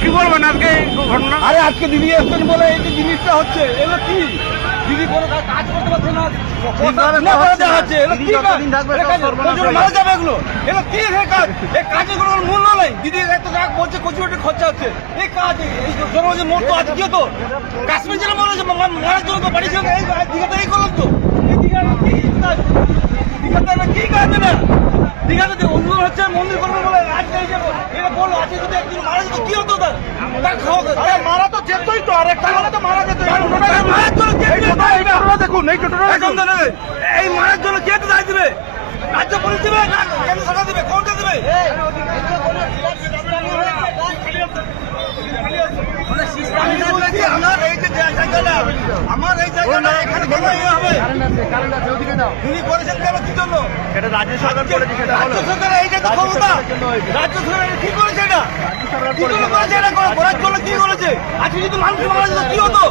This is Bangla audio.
কি বলবেন আজকে এই ঘটনা? আরে আজকে দিদি এসছেন বলে এই যে জিনিসটা হচ্ছে, এগুলো কি দিদি কোনো কাজ করতে পারছে না, মারা যাবে এগুলো, এগুলো কি কাজ? এই কাজের কোনো মূল্য নেই। দিদি এত টাকা বলছে, কোটি কোটি খরচা হচ্ছে, এই কাজ এই জনগণের মন তো আজ কি হতো? কাশ্মীর জেলা মনে হচ্ছে মারার জন্য তো বাড়ি ছিল, এই দীঘাতে এই করলাম তো, এই দীঘাতে কি কাজ না? দীঘাতে উন্নয়ন হচ্ছে, মন্দির করবে বলে আজকে এই যে এটা বললো, আজকে যদি একদিন মারা যেত কি হতো? তার খাওয়া মারা তো যেতই তো, আর একটা তো মারা যেত। মারার জন্য দেখুন এই টোটোটা এই মারার জন্য কে তো দায় দেবে? রাজ্য পুলিশ দেবে না কেন্দ্র সরকার দেবে? কোনটা দেবে? আমার এই যে জায়গাটা, আমার এই জায়গাটা এখানে কেন হবে? উনি করেছেন কেন, কি জন্য? এটা রাজ্য সরকার করেছে, সেটা রাজ্য সরকার এই যে ক্ষমতা, রাজ্য সরকার কি করেছে? এটা কি জন্য করেছে? এটা করার জন্য কি করেছে? আজকে যদি মানুষ মারা যেত কি হতো?